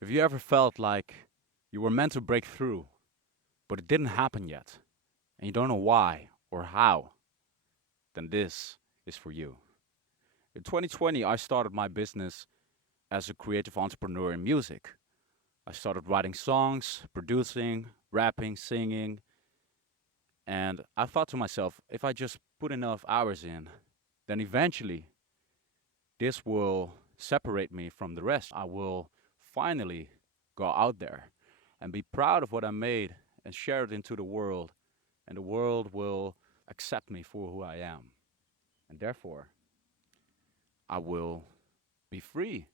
If you ever felt like you were meant to break through, but it didn't happen yet, and you don't know why or how, then this is for you. In 2020, I started my business as a creative entrepreneur in music. I started writing songs, producing, rapping, singing, and I thought to myself, if I just put enough hours in, then eventually this will separate me from the rest. I will finally go out there and be proud of what I made and share it into the world, and the world will accept me for who I am. And therefore, I will be free.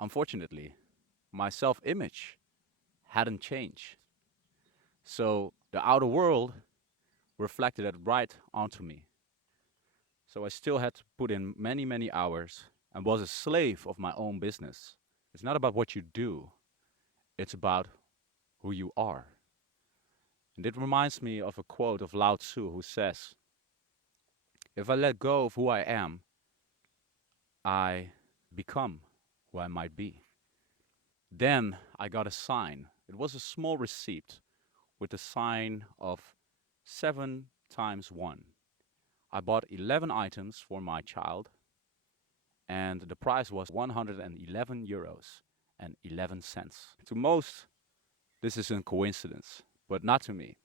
Unfortunately, my self image hadn't changed. So the outer world reflected it right onto me. So I still had to put in many, many hours and was a slave of my own business. It's not about what you do, it's about who you are. And it reminds me of a quote of Lao Tzu who says, if I let go of who I am, I become who I might be. Then I got a sign. It was a small receipt with a sign of 7 times 1. I bought 11 items for my child, and the price was 111 euros and 11 cents. To most, this is a coincidence, but not to me,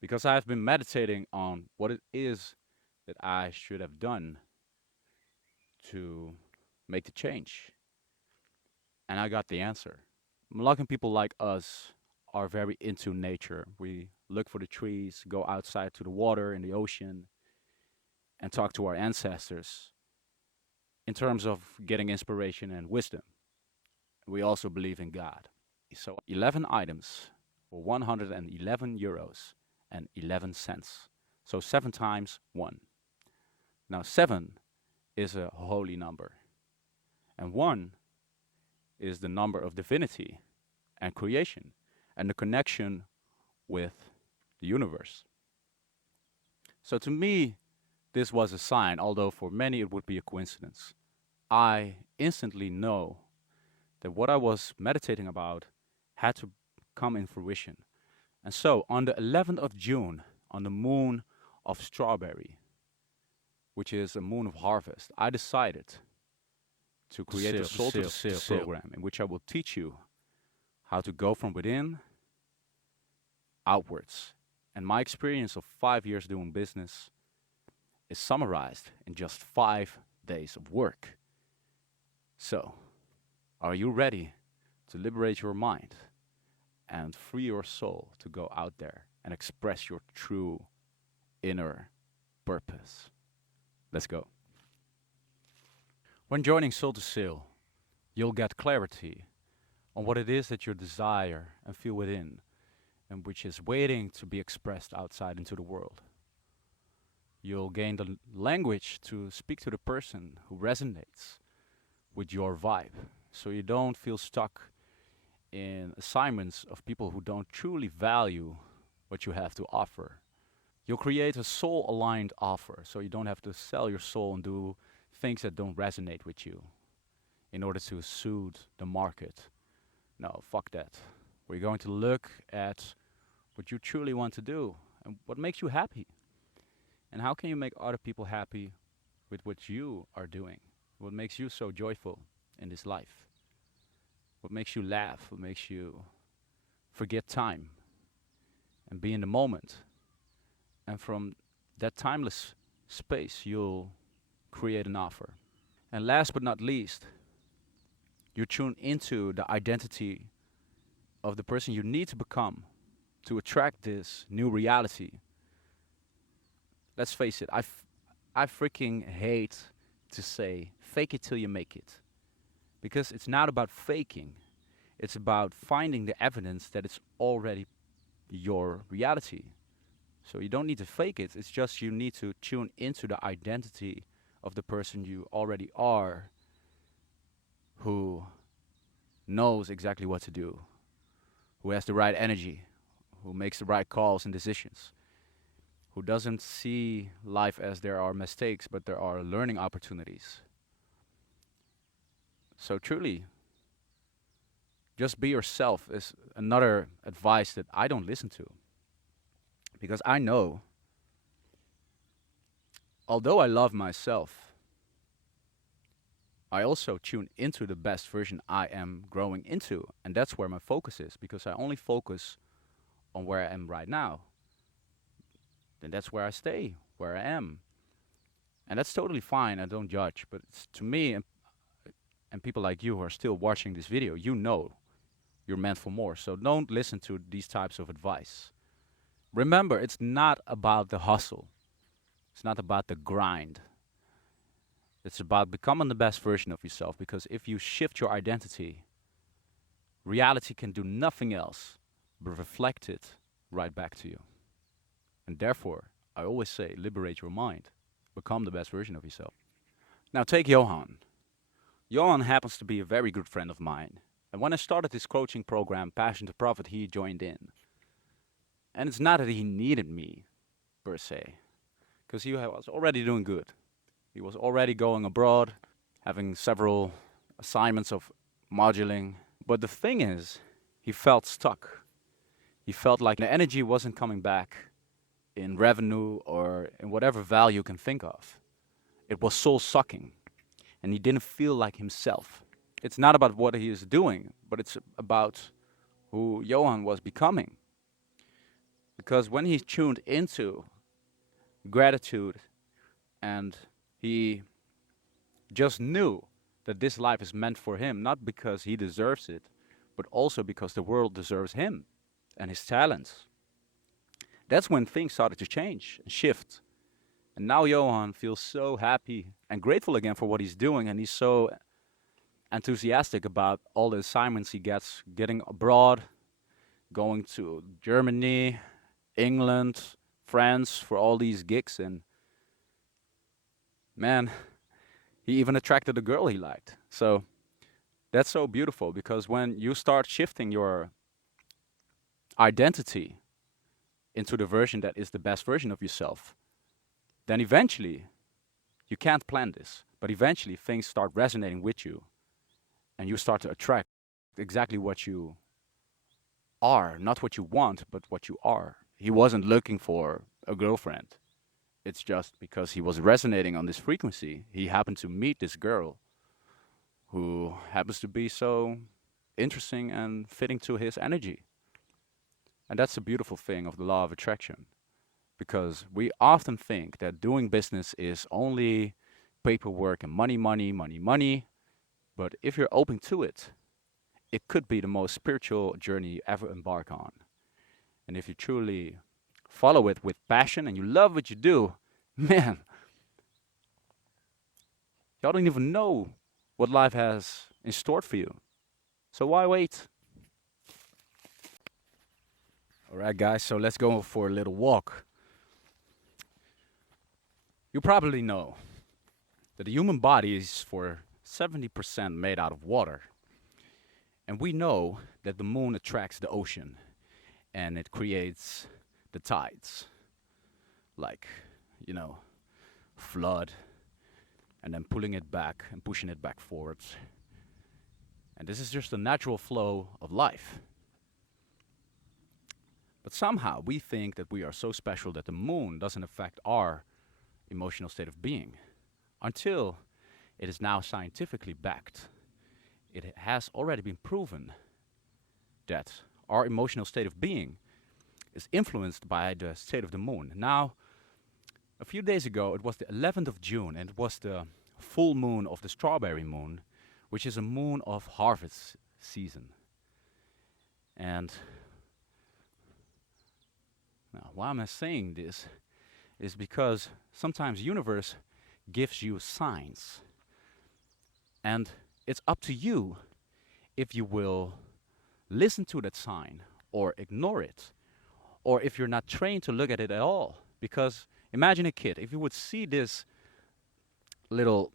because I have been meditating on what it is that I should have done to make the change. And I got the answer. Moluccan people like us are very into nature. We look for the trees, go outside to the water in the ocean, and talk to our ancestors in terms of getting inspiration and wisdom. We also believe in God. So 11 items for 111 euros and 11 cents. So 7 times 1. Now 7 is a holy number, and 1 is the number of divinity and creation and the connection with the universe. So to me, this was a sign, although for many it would be a coincidence. I instantly know that what I was meditating about had to come in fruition. And so on the 11th of June, on the moon of Strawberry, which is a moon of harvest, I decided to create a Soul to Sail program in which I will teach you how to go from within outwards. And my experience of 5 years doing business is summarized in just 5 days of work. So, are you ready to liberate your mind and free your soul to go out there and express your true inner purpose? Let's go. When joining Soul to Sail, you'll get clarity on what it is that you desire and feel within, and which is waiting to be expressed outside into the world. You'll gain the language to speak to the person who resonates with your vibe, so you don't feel stuck in assignments of people who don't truly value what you have to offer. You'll create a soul aligned offer, so you don't have to sell your soul and do things that don't resonate with you in order to suit the market. No, fuck that. We're going to look at what you truly want to do and what makes you happy. And how can you make other people happy with what you are doing? What makes you so joyful in this life? What makes you laugh? What makes you forget time and be in the moment? And from that timeless space, you'll create an offer. And last but not least, you tune into the identity of the person you need to become to attract this new reality. Let's face it, I freaking hate to say fake it till you make it. Because it's not about faking, it's about finding the evidence that it's already your reality. So you don't need to fake it, it's just you need to tune into the identity of the person you already are, who knows exactly what to do, who has the right energy, who makes the right calls and decisions, who doesn't see life as there are mistakes, but there are learning opportunities. So truly, Just be yourself is another advice that I don't listen to. Because I know, although I love myself, I also tune into the best version I am growing into. And that's where my focus is, because I only focus on where I am right now. Then that's where I stay, where I am. And that's totally fine. I don't judge. But it's, to me, and people like you who are still watching this video, you know you're meant for more. So don't listen to these types of advice. Remember, it's not about the hustle. It's not about the grind. It's about becoming the best version of yourself, because if you shift your identity, reality can do nothing else but reflect it right back to you. And therefore, I always say, liberate your mind. Become the best version of yourself. Now take Johan. Johan happens to be a very good friend of mine. And when I started this coaching program, Passion to Profit, he joined in. And it's not that he needed me, per se, because he was already doing good. He was already going abroad, having several assignments of moduling. But the thing is, he felt stuck. He felt like the energy wasn't coming back in revenue or in whatever value you can think of. It was soul-sucking, and he didn't feel like himself. It's not about what he is doing, but it's about who Johan was becoming. Because when he tuned into gratitude and he just knew that this life is meant for him, not because he deserves it, but also because the world deserves him and his talents. That's when things started to change and shift. And now Johan feels so happy and grateful again for what he's doing, and he's so enthusiastic about all the assignments he gets, getting abroad, going to Germany, England, France for all these gigs. And man, he even attracted a girl he liked. So that's so beautiful, because when you start shifting your identity into the version that is the best version of yourself, then eventually, you can't plan this, but eventually things start resonating with you, and you start to attract exactly what you are, not what you want, but what you are. He wasn't looking for a girlfriend. It's just because he was resonating on this frequency, he happened to meet this girl who happens to be so interesting and fitting to his energy. And that's the beautiful thing of the law of attraction. Because we often think that doing business is only paperwork and money, money, money, money. But if you're open to it, it could be the most spiritual journey you ever embark on. And if you truly follow it with passion and you love what you do, man, y'all don't even know what life has in store for you. So why wait? All right, guys, so let's go for a little walk. You probably know that the human body is for 70% made out of water. And we know that the moon attracts the ocean and it creates the tides. Like, flood, and then pulling it back and pushing it back forwards. And this is just the natural flow of life. But somehow we think that we are so special that the moon doesn't affect our emotional state of being, until it is now scientifically backed. It has already been proven that our emotional state of being is influenced by the state of the moon. Now, a few days ago, it was the 11th of June, and it was the full moon of the strawberry moon, which is a moon of harvest season. And now, why am I saying this? Is because sometimes the universe gives you signs. And it's up to you if you will listen to that sign or ignore it, or if you're not trained to look at it at all. Because imagine a kid, if you would see this little,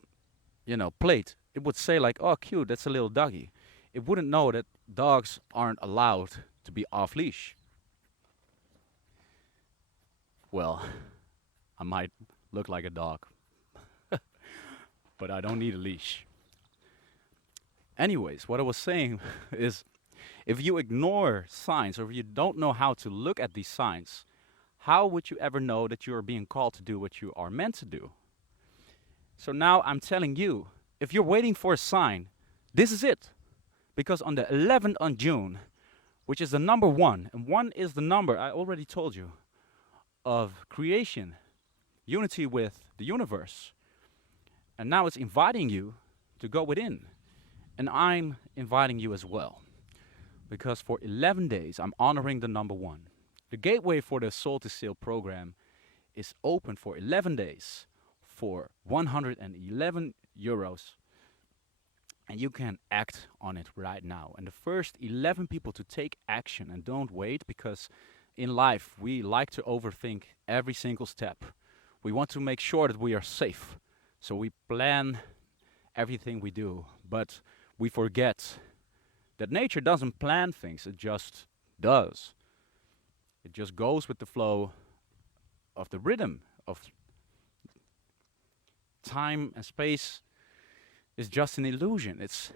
plate, it would say like, oh, cute, that's a little doggy. It wouldn't know that dogs aren't allowed to be off leash. Well, I might look like a dog, but I don't need a leash. Anyways, what I was saying is If you ignore signs or if you don't know how to look at these signs, how would you ever know that you are being called to do what you are meant to do? So now I'm telling you, if you're waiting for a sign, this is it. Because on the 11th of June, which is the number one, and one is the number, I already told you, of creation, unity with the universe. And now it's inviting you to go within. And I'm inviting you as well. Because for 11 days, I'm honoring the number one. The gateway for the Soul to Sail program is open for 11 days for 111 euros. And you can act on it right now. And the first 11 people to take action and don't wait, because in life we like to overthink every single step. We want to make sure that we are safe. So we plan everything we do, but we forget that nature doesn't plan things, it just does. It just goes with the flow of the rhythm of time and space is just an illusion. It's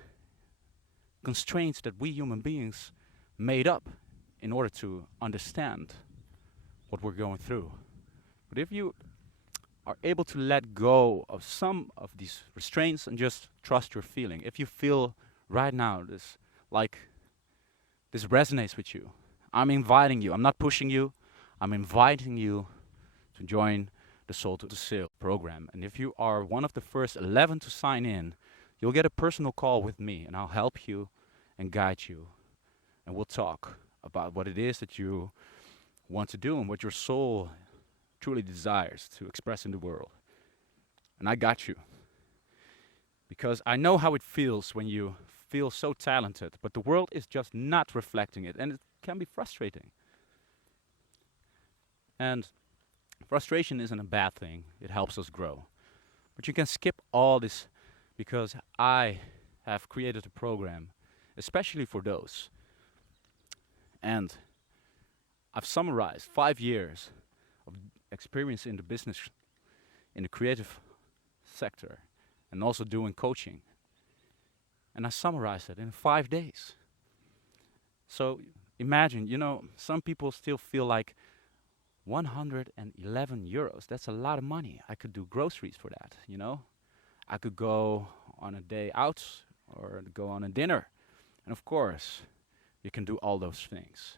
constraints that we human beings made up in order to understand what we're going through. But if you are able to let go of some of these restraints and just trust your feeling, if you feel right now this resonates with you, I'm inviting you. I'm not pushing you. I'm inviting you to join the Soul to Sail program. And if you are one of the first 11 to sign in, you'll get a personal call with me, and I'll help you and guide you. And we'll talk about what it is that you want to do and what your soul truly desires to express in the world. And I got you. Because I know how it feels when you feel so talented, but the world is just not reflecting it, and it can be frustrating. And frustration isn't a bad thing. It helps us grow. But you can skip all this, because I have created a program especially for those. And I've summarized 5 years of experience in the business, in the creative sector, and also doing coaching. And I summarized it in 5 days. So imagine, some people still feel like 111 euros, that's a lot of money. I could do groceries for that, I could go on a day out or go on a dinner. And of course, you can do all those things.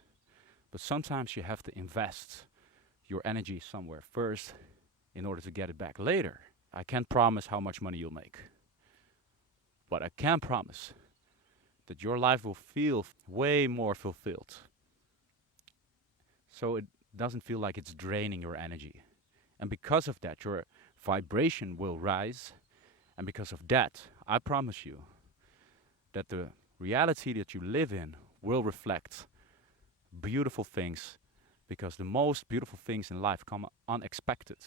But sometimes you have to invest your energy somewhere first in order to get it back later. I can't promise how much money you'll make. But I can promise that your life will feel way more fulfilled. So it doesn't feel like it's draining your energy. And because of that, your vibration will rise. And because of that, I promise you that the reality that you live in will reflect beautiful things, because the most beautiful things in life come unexpected.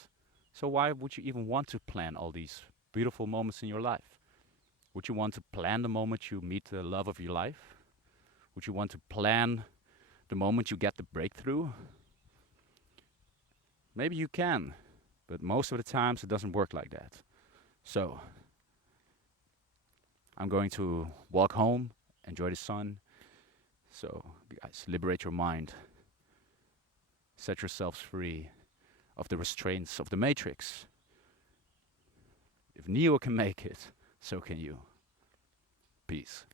So why would you even want to plan all these beautiful moments in your life? Would you want to plan the moment you meet the love of your life? Would you want to plan the moment you get the breakthrough? Maybe you can, but most of the times it doesn't work like that. So I'm going to walk home, enjoy the sun. So guys, liberate your mind. Set yourselves free of the restraints of the matrix. If Neo can make it, so can you. Peace.